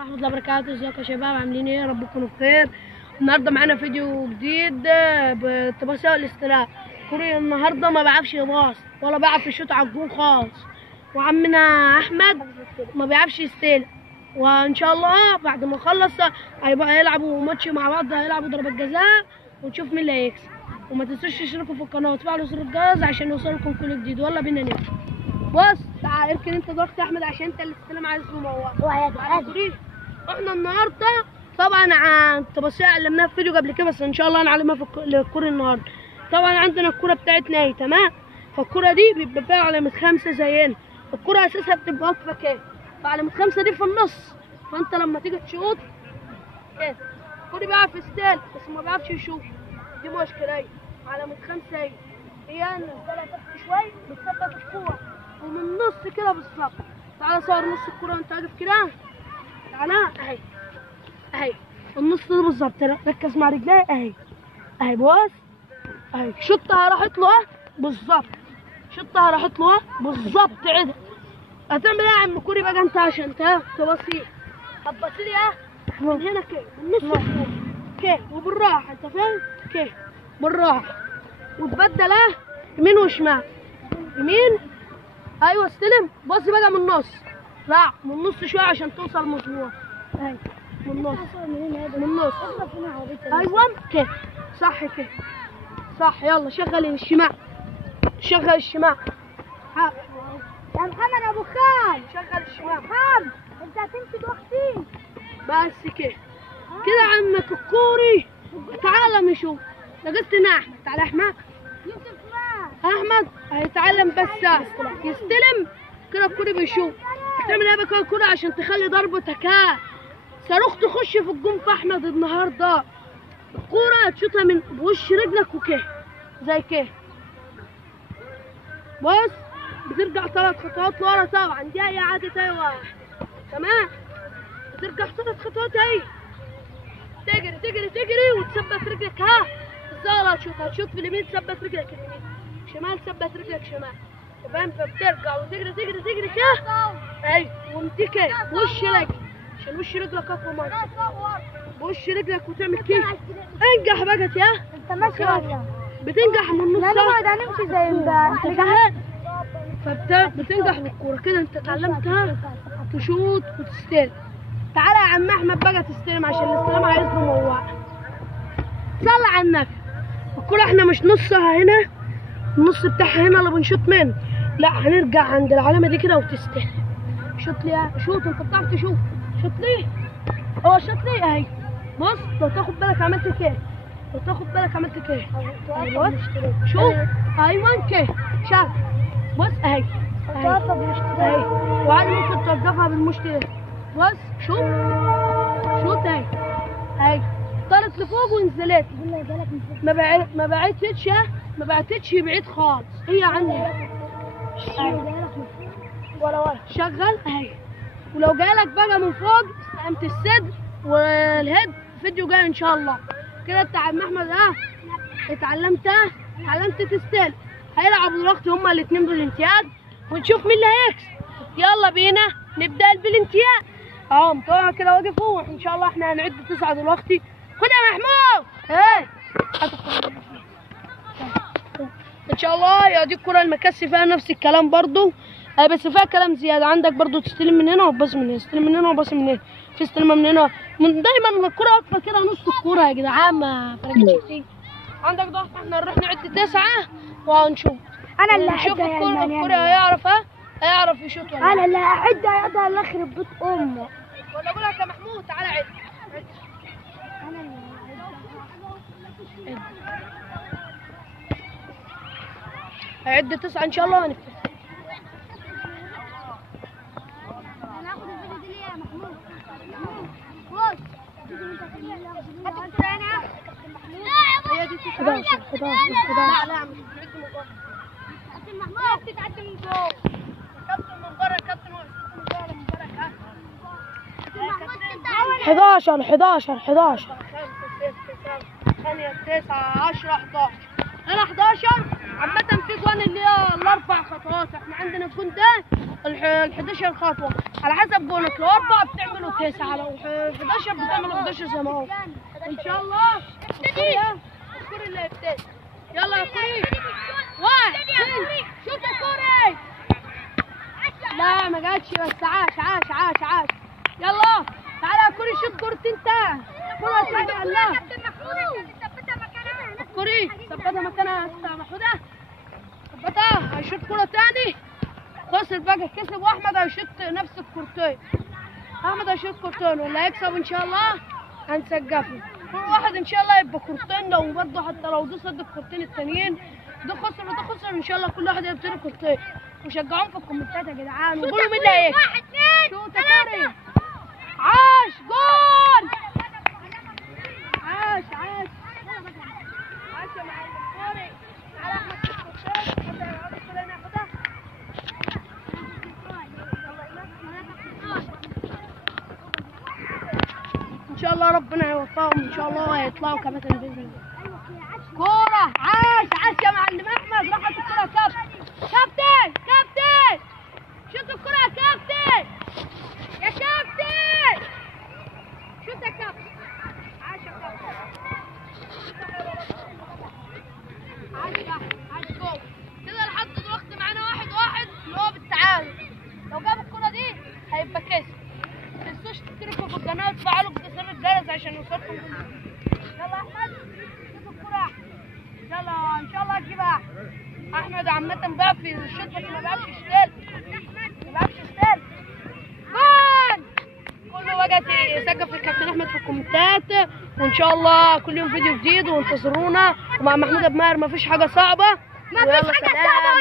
ورحمة الله وبركاته. ازيكم يا شباب، عاملين ايه؟ رب تكونوا بخير. النهارده معانا فيديو جديد بتباصيل الاستلام. كوري النهارده ما بيعرفش يباص ولا بيعرف يشوط على الجون خالص، وعمنا احمد ما بيعرفش يستلم. وان شاء الله بعد ما نخلص هيبقى يلعبوا ماتش مع بعض، هيلعبوا ضربة جزاء ونشوف مين اللي هيكسب. وما تنسوش تشتركوا في القناه وتفعلوا زر الجرس عشان يوصلكم كل جديد. ولا بينا نبدا. بص تعال اركن انت دلوقتي يا احمد عشان انت اللي تستلم على اسمه موال. احنا النهارده طبعا عن التباصيل علمناها في فيديو قبل كده، بس ان شاء الله هنعلمها في الكوره النهارده. طبعا عندنا الكوره بتاعتنا اهي، تمام؟ فالكوره دي بيبقى فيها علامه 5 زينا. الكوره اساسها بتبقى واقفه كده، فعلامه 5 دي في النص. فانت لما تيجي تشوط كده الكوره بيعرف يستلم بس ما بيعرفش يشوط. دي مشكله. علامه 5 اهي هي نزلها تحت شويه بتثبت الكوره ومن النص كده بالظبط. تعالى صور نص الكوره وانت واقف كده. تعالى اهي اهي النص ده بالظبط. ركز مع رجلي اهي اهي. بص اهي شطها راحت له بالظبط، شطها راحت له بالظبط. عدل. هتعمل ايه يا عم كوري بقى انت عشان تبصي؟ هتبصي لي من هنا كده من نص الكوره كده وبالراحه، انت فاهم؟ كده بالراحه وتبدل يمين وشمال. يمين ايوه استلم. بص بقى من النص، لا من النص شويه عشان توصل مظبوط. اهي من النص من النص ايوه كده صح كده صح. يلا شغل الشمال، شغل الشمال يا محمد ابو خال. شغل الشمال محمد انت هتمشي دلوقتي بس كده كده. عمك الكوري تعال نشوف. لقيتنا احمد. تعالى احمد. يوسف مات. احمد هيتعلم بس يستلم كده. الكوري بيشوف هتعمل ايه بقى الكوري عشان تخلي ضربتك صاروخ تخش في الجون. في احمد النهارده الكوره هتشوطها من بوش رجلك وكده زي كده. بص بترجع 3 خطوات لورا. طبعا دي هي عادة اي واحد، تمام؟ بترجع 3 خطوات اهي. تجري تجري تجري وتثبت رجلك ازاي؟ هتشوط في اليمين تثبت رجلك اليمين، شمال تثبت رجلك شمال، تمام؟ فبترجع وتجري تجري تجري كده اهي. وانت كده بوش رجلك عشان وش رجلك اقوى مره. بوش رجلك وتعمل كده. انجح بقى يا انت ماشي ولا بتنجح من النص. انا هنمشي زي امبارح. انت فاهم؟ فبتنجح بالكوره كده. انت اتعلمتها تشوط وتستلم. تعالى يا عم احمد بقى تستلم عشان الاستلام هيظلم موال. صلي على النبي. الكوره احنا مش نصها هنا، النص بتاعها هنا اللي بنشوط منه، لا هنرجع عند العلامه دي كده وتستلم. شوط لي شوط. انت بتعرف تشوط؟ شوط لي شوط لي اهي. بص لو تاخد بالك عملت كده، لو تاخد بالك عملت كده. ايوه شوف ايوه كده شاف. بص اهي اهي وعادي ممكن توقفها بالمشترك. بص شوف شوط اهي اهي. طارت لفوق ونزلت. ما بعتتش بعيد خالص. هي عندي ورا شغل اهي. ولو جايلك بقى من فوق استلمت الصدر والهيد. فيديو جاي ان شاء الله كده. انت عم احمد اتعلمت تستلم. هيلعبوا دلوقتي هما الاثنين بالامتياز ونشوف مين اللي هيكسب. يلا بينا نبدا بالامتياز. طبعا كده واقف هو. ان شاء الله احنا هنعد 9 دلوقتي. خد يا محمود. ايه ان شاء الله. يا دي الكره المكسي فيها نفس الكلام برضو، بس فيها كلام زياده. عندك برضو تستلم من هنا وباص من هنا، تستلم من هنا وباص من هنا، في استلمه من هنا. دايما الكره واقفه كده نص الكوره يا جدعان، ما فرقتش كتير. عندك ضغط. احنا نروح نعد 9 وهنشوف. انا اللي هشوف الكوره هيعرف يشوط ولا انا اللي هعد. هيقدر الله يخرب بيت امه. ولا اقول لك يا محمود تعالى عد. انا اللي هعد 9 ان شاء الله ونفتح. هناخد الفيديو دي ليه يا محمود؟ بص هتكتب انا هي دي 11 لا لا مش بنعد من بره. كابتن محمود بتتعدي من فوق. كابتن من بره. كابتن واقف من بره من بره. محمود 11 11 11 5 6 7 9 10 11. هنا 11 عامة في جوان اللي هي الاربع خطوات. احنا عندنا الجون ده ال 11 خطوه على حسب جونك، لو 4 بتعملوا 9، لو 11 بتعملوا 11 زي ما هو. ان شاء الله الكوري اللي هيبتدي. يلا يا كوري، 1 2 شوط الكوري. لا ما جاتش، بس عاش عاش عاش عاش. يلا تعالى يا كوري شوط كورتين تاني. كورة سابقة الله. كوري ثبتها مكانها يا محمودة. ثبتها، هيشوط كورة تاني. خسر بقى كسب، واحمد هيشوط نفس الكورتين. احمد هيشوط كورتين، واللي هيكسب ان شاء الله هنسقفه. كل واحد ان شاء الله يبقى كورتين، لو برضه حتى لو ده صد الكورتين التانيين، ده خسر وده خسر، ان شاء الله كل واحد يبتدي كورتين. وشجعوهم في الكومنتات يا جدعان، وقولوا مين اللي هيكسب. 1 2 شوط يا كوري. عاش جول. عاش عاش عاش يا معلم كوري. تعالى احمد شوط كورتين. حتى يقعدوا كلنا ناخدها. ان شاء الله ربنا يوفقهم ان شاء الله، وهيطلعوا كباتن باذن الله. كوره عاش عاش يا معلم احمد. راحت الكوره كابتن كابتن كابتن. شوط الكوره يا كابتن يا كابتن. شوط يا كابتن. عاش يا كابتن. عاش يا احمد عاش جول. كده لحد دلوقتي معانا 1-1 اللي هو بالتعادل. لو جاب الكوره دي هيبقى كسب. ما تنسوش تشتركوا في القناه وتفعلوا بزر الجرس عشان يوصلكم. يلا احمد شوف الكوره. يلا ان شاء الله تجيبها. احمد عامه بقى في الشوط بس ما بيعرفش يشتغل. ما بيعرفش يشتغل. جول. كله بقى يسقف للكابتن احمد في الكومنتات، وان شاء الله كل يوم فيديو جديد وانتظرونا. ومع محمود ابو ماهر مفيش حاجه صعبه. مفيش حاجة صعبة.